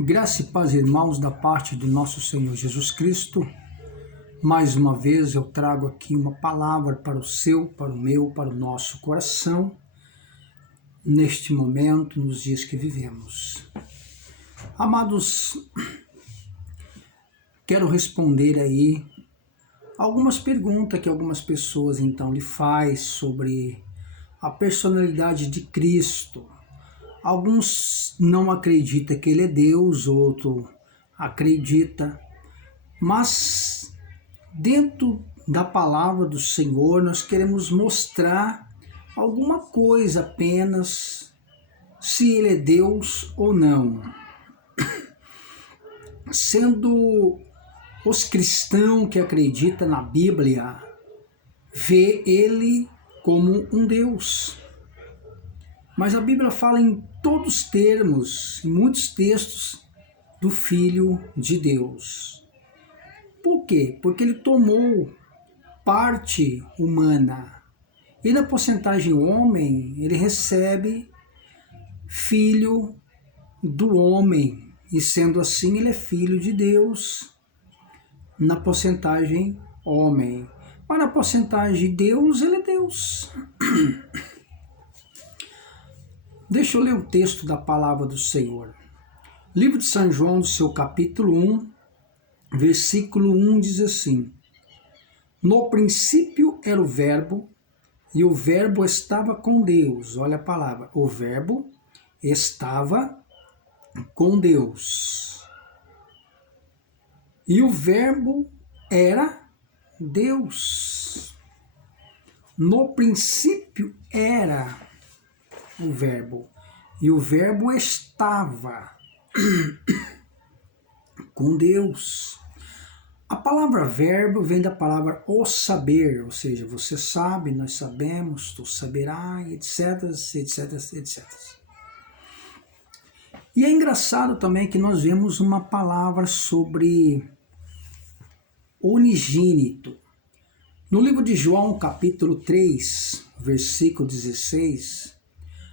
Graça e paz, irmãos, da parte do nosso Senhor Jesus Cristo. Mais uma vez eu trago aqui uma palavra para o seu, para o meu, para o nosso coração, neste momento, nos dias que vivemos. Amados, quero responder aí algumas perguntas que algumas pessoas então lhe faz sobre a personalidade de Cristo. Alguns não acreditam que ele é Deus, outro acredita, mas dentro da palavra do Senhor nós queremos mostrar alguma coisa apenas, se ele é Deus ou não. Sendo os cristãos que acreditam na Bíblia, vê ele como um Deus. Mas a Bíblia fala em todos os termos, em muitos textos, do Filho de Deus. Por quê? Porque ele tomou parte humana. E na porcentagem homem, ele recebe filho do homem. E sendo assim, ele é filho de Deus na porcentagem homem. Mas na porcentagem Deus, ele é Deus. Deixa eu ler o texto da palavra do Senhor. Livro de São João, do seu capítulo 1, versículo 1 diz assim: No princípio era o Verbo, e o Verbo estava com Deus. Olha a palavra, o Verbo estava com Deus. E o Verbo era Deus. No princípio era o Verbo, e o Verbo estava com Deus. A palavra verbo vem da palavra o saber, ou seja, você sabe, nós sabemos, tu saberás, etc, etc, etc. E é engraçado também que nós vemos uma palavra sobre unigênito. No livro de João, capítulo 3, versículo 16,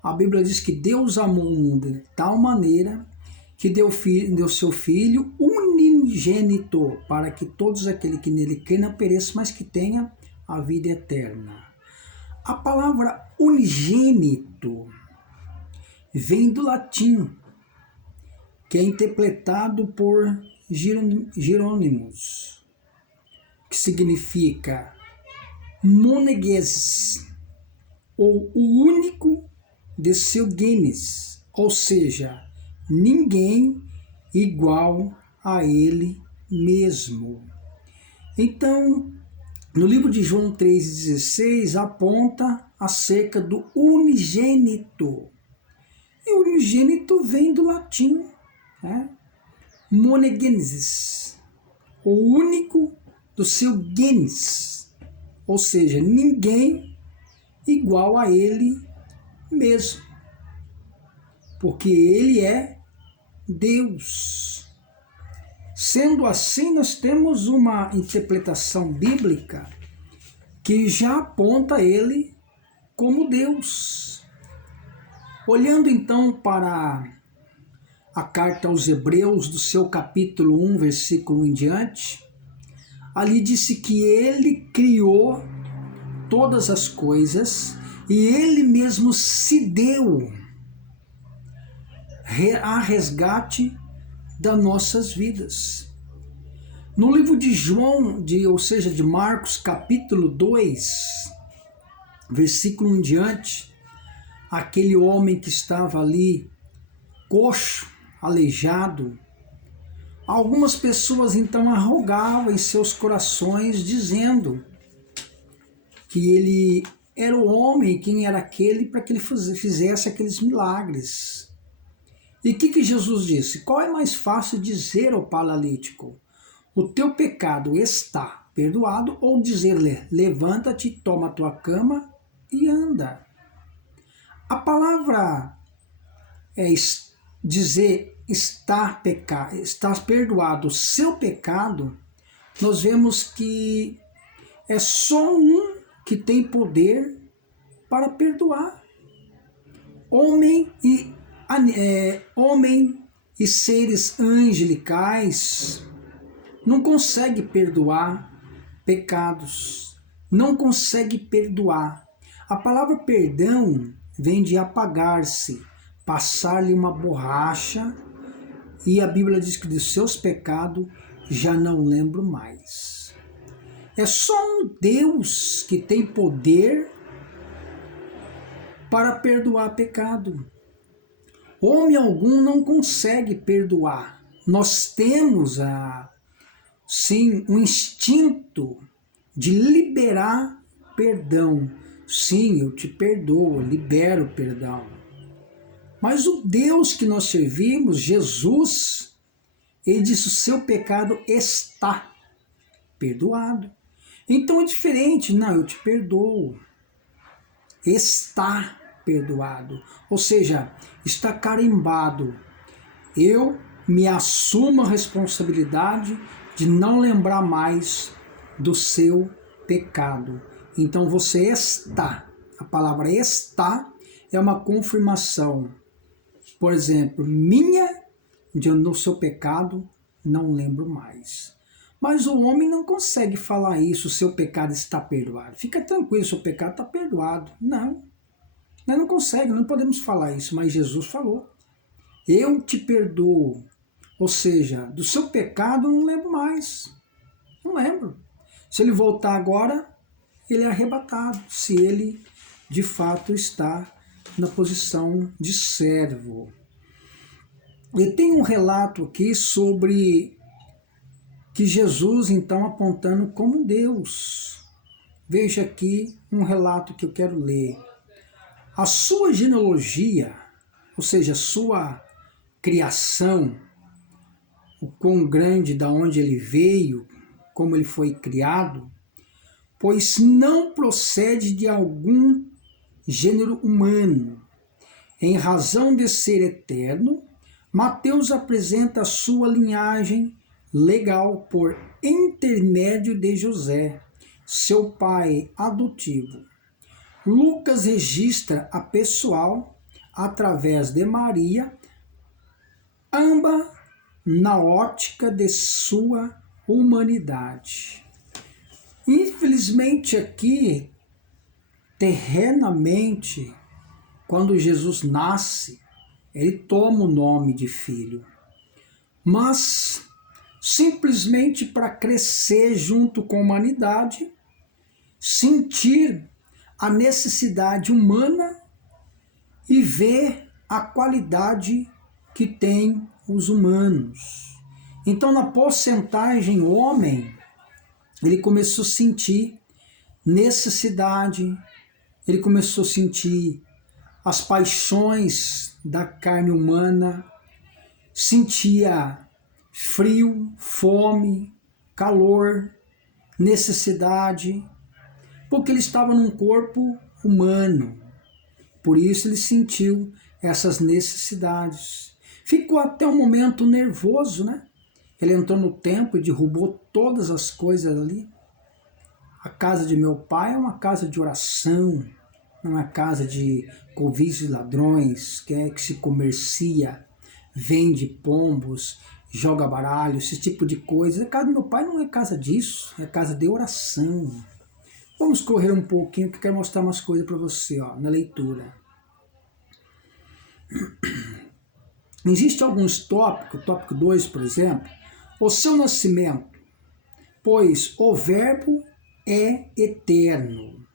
a Bíblia diz que Deus amou o mundo de tal maneira que deu seu Filho unigênito, para que todos aqueles que nele creem não pereçam, mas que tenham a vida eterna. A palavra unigênito vem do latim, que é interpretado por Jerônimos, que significa monegeses, ou o único de seu genes, ou seja, ninguém igual a ele mesmo. Então, no livro de João 3,16 aponta acerca do unigênito. E o unigênito vem do latim, né? Monegenesis, o único do seu genes, ou seja, ninguém igual a ele mesmo, porque ele é Deus. Sendo assim, nós temos uma interpretação bíblica que já aponta ele como Deus. Olhando então para a carta aos Hebreus, do seu capítulo 1, versículo 1 em diante, ali disse que ele criou todas as coisas e ele mesmo se deu a resgate das nossas vidas. No livro de João, ou seja, de Marcos, capítulo 2, versículo 1 em diante, aquele homem que estava ali, coxo, aleijado, algumas pessoas então arrogavam em seus corações, dizendo que ele era o homem, quem era aquele para que ele fizesse aqueles milagres. E o que Jesus disse? Qual é mais fácil dizer ao paralítico: o teu pecado está perdoado, ou dizer-lhe: levanta-te, toma a tua cama e anda? A palavra dizer está perdoado o seu pecado, nós vemos que é só um que tem poder para perdoar. Homem e seres angelicais não consegue perdoar pecados, não consegue perdoar. A palavra perdão vem de apagar-se, passar-lhe uma borracha, e a Bíblia diz que dos seus pecados já não lembro mais. É só um Deus que tem poder para perdoar pecado. Homem algum não consegue perdoar. Nós temos sim, um instinto de liberar perdão. Sim, eu te perdoo, libero perdão. Mas o Deus que nós servimos, Jesus, ele disse: o seu pecado está perdoado. Então é diferente. Não, eu te perdoo. Está perdoado. Ou seja, está carimbado. Eu me assumo a responsabilidade de não lembrar mais do seu pecado. Então você está. A palavra está é uma confirmação. Por exemplo, minha, de no seu pecado não lembro mais. Mas o homem não consegue falar isso, o seu pecado está perdoado. Fica tranquilo, o seu pecado está perdoado. Não, nós não consegue, não podemos falar isso, mas Jesus falou. Eu te perdoo. Ou seja, do seu pecado eu não lembro mais. Não lembro. Se ele voltar agora, ele é arrebatado. Se ele, de fato, está na posição de servo. E tem um relato aqui sobre que Jesus, então, apontando como Deus. Veja aqui um relato que eu quero ler. A sua genealogia, ou seja, a sua criação, o quão grande, da onde ele veio, como ele foi criado, pois não procede de algum gênero humano. Em razão de ser eterno, Mateus apresenta a sua linhagem legal por intermédio de José, seu pai adotivo. Lucas registra a pessoal através de Maria, ambas na ótica de sua humanidade. Infelizmente aqui, terrenamente, quando Jesus nasce, ele toma o nome de filho. Mas simplesmente para crescer junto com a humanidade, sentir a necessidade humana e ver a qualidade que tem os humanos. Então, na porcentagem homem, ele começou a sentir necessidade, ele começou a sentir as paixões da carne humana, sentia frio, fome, calor, necessidade, porque ele estava num corpo humano. Por isso ele sentiu essas necessidades. Ficou até um momento nervoso, né? Ele entrou no templo e derrubou todas as coisas ali. A casa de meu pai é uma casa de oração, não é uma casa de covis e ladrões, que se comercia, vende pombos, joga baralho, esse tipo de coisa. A casa do meu pai não é casa disso, é casa de oração. Vamos correr um pouquinho, que eu quero mostrar umas coisas para você, ó, na leitura. Existe alguns tópicos, tópico 2, por exemplo, o seu nascimento, pois o verbo é eterno.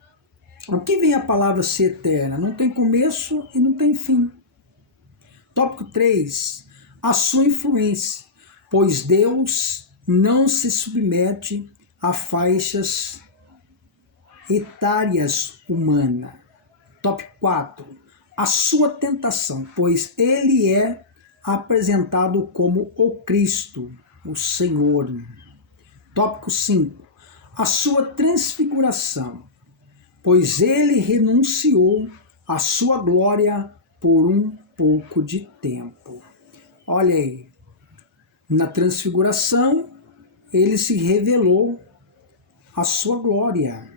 O que vem a palavra ser eterna? Não tem começo e não tem fim. Tópico 3, a sua influência, pois Deus não se submete a faixas etárias humanas. Tópico 4, a sua tentação, pois ele é apresentado como o Cristo, o Senhor. Tópico 5, a sua transfiguração, pois ele renunciou à sua glória por um pouco de tempo. Olha aí, na transfiguração, ele se revelou a sua glória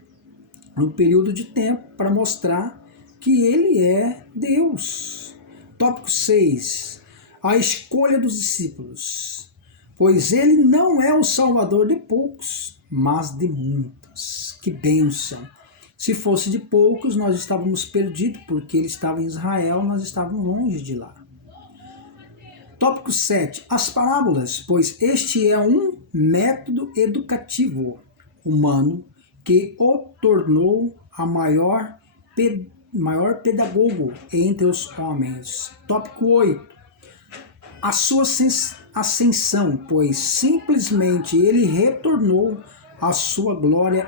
no período de tempo para mostrar que ele é Deus. Tópico 6, a escolha dos discípulos, pois ele não é o salvador de poucos, mas de muitos. Que bênção! Se fosse de poucos, nós estávamos perdidos, porque ele estava em Israel, nós estávamos longe de lá. Tópico 7. As parábolas, pois este é um método educativo humano que o tornou a maior pedagogo entre os homens. Tópico 8. A sua ascensão, pois simplesmente ele retornou à sua glória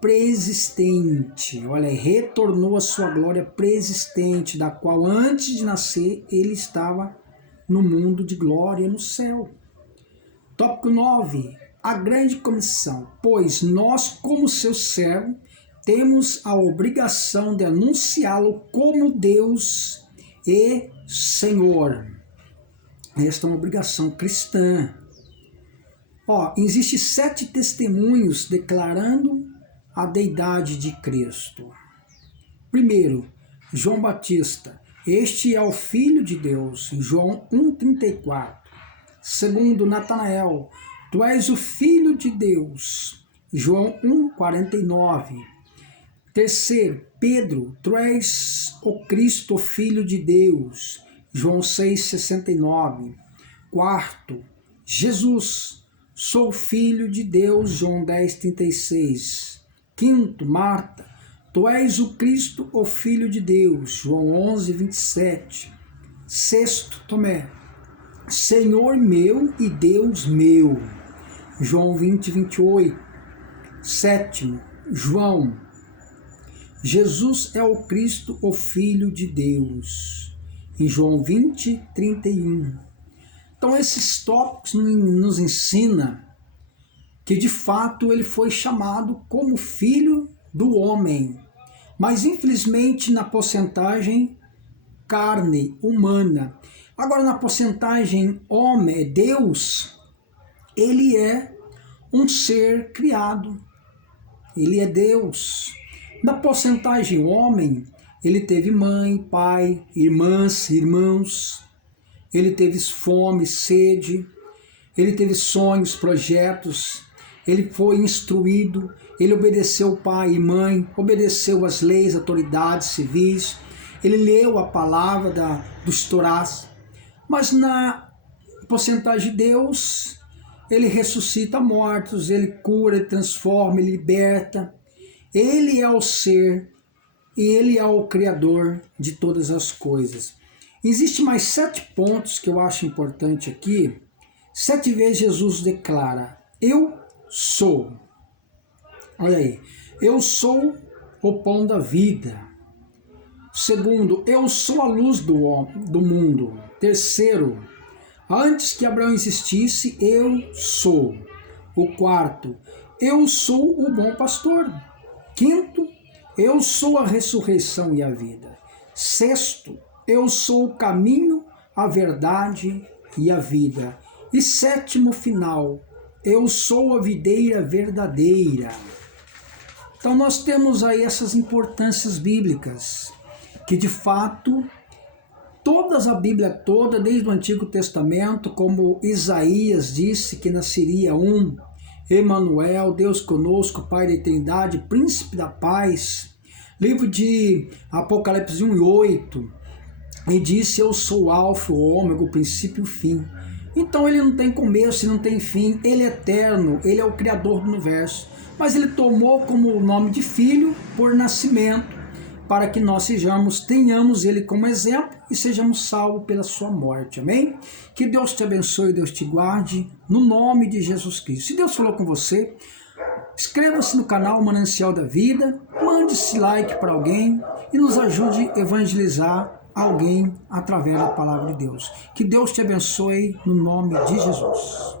preexistente. Olha, retornou à sua glória preexistente, da qual antes de nascer ele estava no mundo de glória no céu. Tópico 9. A grande comissão, pois nós, como seu servo, temos a obrigação de anunciá-lo como Deus e Senhor. Esta é uma obrigação cristã. Existem 7 testemunhos declarando a deidade de Cristo. Primeiro, João Batista. Este é o Filho de Deus, João 1,34. Segundo, Natanael. Tu és o Filho de Deus, João 1,49. Terceiro, Pedro. Tu és o Cristo, o Filho de Deus, João 6,69. Quarto, Jesus. Sou filho de Deus, João 10,36. Quinto, Marta. Tu és o Cristo, o Filho de Deus, João 11,27. Sexto, Tomé. Senhor meu e Deus meu, João 20,28. Sétimo, João. Jesus é o Cristo, o Filho de Deus, em João 20,31. Então esses tópicos nos ensinam que de fato ele foi chamado como Filho do Homem, mas infelizmente na porcentagem carne, humana. Agora na porcentagem homem, Deus, ele é um ser criado, ele é Deus. Na porcentagem homem, ele teve mãe, pai, irmãs, irmãos. Ele teve fome, sede, ele teve sonhos, projetos, ele foi instruído, ele obedeceu pai e mãe, obedeceu as leis, autoridades civis, ele leu a palavra dos Torás, mas na porcentagem de Deus, ele ressuscita mortos, ele cura, ele transforma, ele liberta, ele é o ser e ele é o Criador de todas as coisas. Existem mais 7 pontos que eu acho importante aqui. 7 vezes Jesus declara, eu sou. Olha aí, eu sou o pão da vida. Segundo, eu sou a luz do mundo. Terceiro, antes que Abraão existisse, eu sou. O quarto, eu sou o bom pastor. Quinto, eu sou a ressurreição e a vida. Sexto, eu sou o caminho, a verdade e a vida. E sétimo final, eu sou a videira verdadeira. Então nós temos aí essas importâncias bíblicas, que de fato, a Bíblia toda, desde o Antigo Testamento, como Isaías disse que nasceria um Emanuel, Deus conosco, Pai da Trindade, Príncipe da Paz. Livro de Apocalipse 1:8. E disse, eu sou o alfa, o ômega, o princípio e o fim. Então ele não tem começo, não tem fim, ele é eterno, ele é o Criador do universo. Mas ele tomou como nome de filho por nascimento, para que nós tenhamos ele como exemplo e sejamos salvos pela sua morte. Amém? Que Deus te abençoe, Deus te guarde, no nome de Jesus Cristo. Se Deus falou com você, inscreva-se no canal Manancial da Vida, mande esse like para alguém e nos ajude a evangelizar alguém através da palavra de Deus. Que Deus te abençoe no nome de Jesus.